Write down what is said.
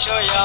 লাশ হইয়া